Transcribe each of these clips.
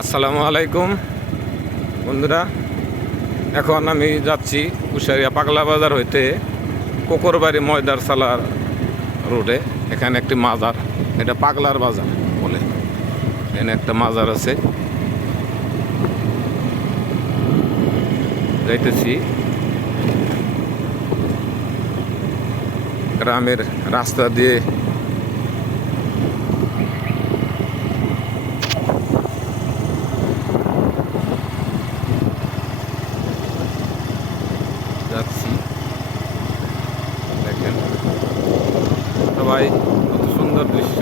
আসসালামু আলাইকুম। বন্ধুরা, এখন আমি যাচ্ছি কুশারিয়া পাগলা বাজার হইতে কোকরবাড়ি ময়দার সালার রোডে। এখানে একটি মাজার, এটা পাগলার বাজার বলে। এখানে একটা মাজার আছে। যাইতেছি। গ্রামের রাস্তা দিয়ে যাচ্ছি। দেখেন। সবাই কত সুন্দর দৃশ্য।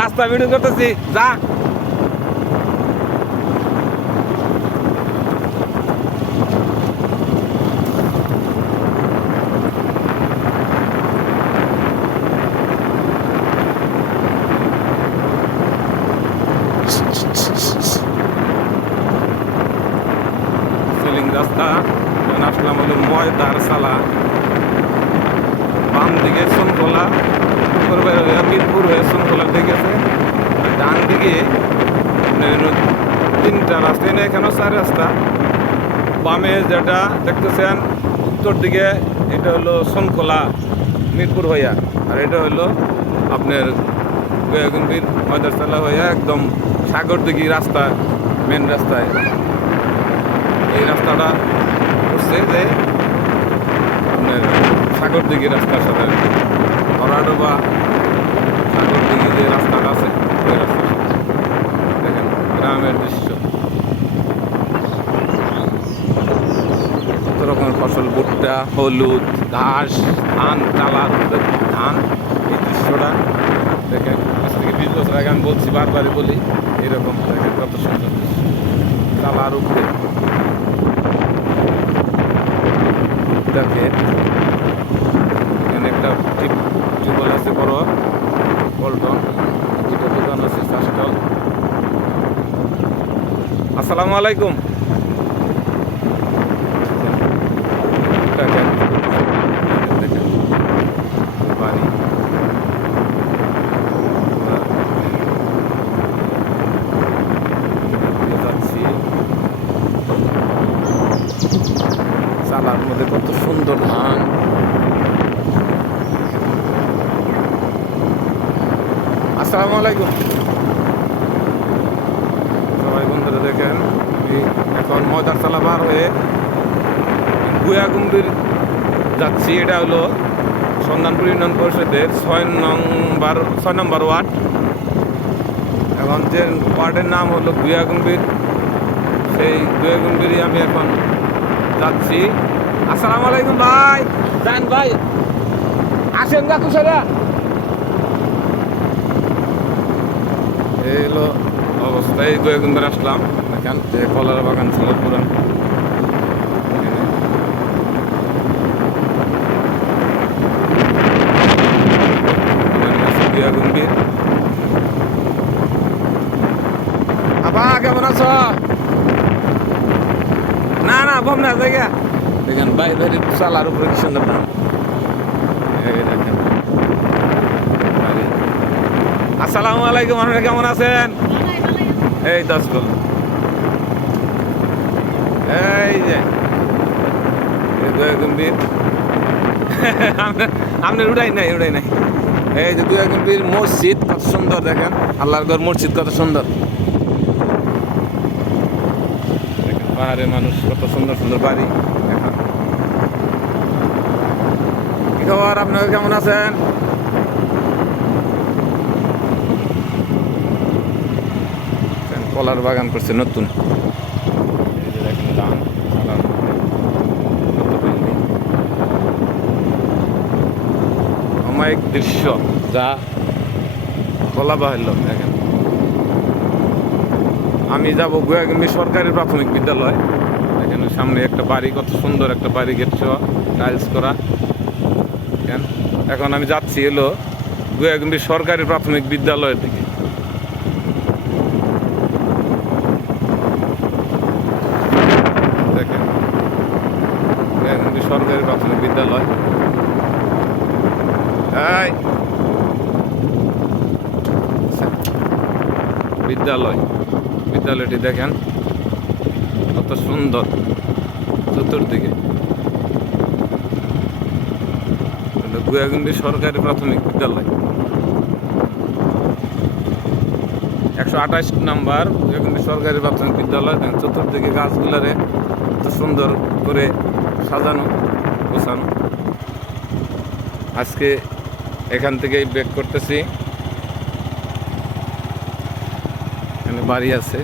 রাস্তা ভিডিও করতেছি। যা সিলিং রাস্তা এখন আসলাম হলো ময়দার সালা বাম দিকে সোনকোলা মিরপুর হয়ে সোনকোলা দিকে আর ডান দিকে তিনটা রাস্তা। এনে এখানেও চার রাস্তা। বামে যেটা দেখতেছেন, উত্তর দিকে এটা হলো সোনকোলা মিরপুর হইয়া। আর এটা হলো আপনার গয়াগুন্দির ময়দারসালা হইয়া একদম সাগর দিঘি রাস্তা মেন রাস্তায়। এই রাস্তাটা হচ্ছে যে আপনার সাগর দিঘি রাস্তার সাথে ভরাডোবা সাগর দিঘি যে রাস্তাটা আছে, ওই রাস্তার সাথে। দেখেন, গ্রামের দৃশ্য। কত রকমের ফসল, ভুট্টা, হলুদ, ঘাস, ধান চালা ধান, এই দৃশ্যটা দেখেন। থেকে বিশ বছর আগে আমি বলছি, বারবারই বলি, এরকম দেখেন কত সুন্দর দৃশ্য। চালার উপরে। দেখেন এখানে একটা টিউবওয়েল আছে বড়। পল্টন দুটো দোকান আছে চা আসসালামু আলাইকুম দেখেন দেখেন বাড়ি আমরা যাচ্ছি চালার মধ্যে কত সুন্দর ধান আসসালামু আলাইকুম। সবাই বন্ধুরা দেখেন এখন ময়দার চালা বার হয়ে গুয়াগুন্ডির যাচ্ছি। এটা হলো সন্ধানপুর ইউনিয়ন পরিষদের ছয় নম্বর ছয় নম্বর ওয়ার্ড। এখন যে ওয়ার্ডের নাম হলো গুয়াগুন্ডির সেই গুয়াগুন্ডিরই আমি এখন যাচ্ছি। আসসালামু আলাইকুম ভাই। যান ভাই, আসেন গা কুশারা এই হলো অবস্থা, এই গোয়াগুন্দার আসলাম। এখান যে কলার বাগান ছিল পুরান। গুয়াগুন্ডি আপা, কেমন আছো? না না, বম না জায়গা দেখেন, বাইরে চালার উপরে কি সুন্দর না। দেখেন। আসসালামু আলাইকুম, আপনারা কেমন আছেন? এই দশ এই যে। গম্ভীর আপনার উড়াই নাই উড়াই নাই। এই যে দুয়া গম্ভীর মসজিদ, কত সুন্দর, দেখেন। আল্লাহর ঘর মসজিদ, কত সুন্দর। পাহাড়ের মানুষ, কত সুন্দর সুন্দর বাড়ি। কি খবর? আপনারা কেমন আছেন দেখেন, কলার বাগান করছে, নতুন। অমায়িক দৃশ্য, যা কলা বাহুল্য, দেখেন। আমি যাব গুয়াগম্বি সরকারি প্রাথমিক বিদ্যালয়। এখানে সামনে একটা বাড়ি, কত সুন্দর একটা বাড়ি গেট টাইলস করা। এখন আমি যাচ্ছি হলো গুয়াগম্বি সরকারি প্রাথমিক বিদ্যালয়ের দিকে দেখেন সরকারি প্রাথমিক বিদ্যালয় বিদ্যালয় এই। বিদ্যালয়। বিদ্যালয়টি দেখেন, কত সুন্দর চতুর্দিকে। গুয়াগুন্ডি সরকারি প্রাথমিক বিদ্যালয়। একশো আঠাশ নাম্বার গুয়াগুন্ডি সরকারি প্রাথমিক বিদ্যালয়। চতুর্দিকে গাছগুলারে কত সুন্দর করে সাজানো, গোছানো। আজকে এখান থেকেই বেক করতেছি। এখানে বাড়ি আছে।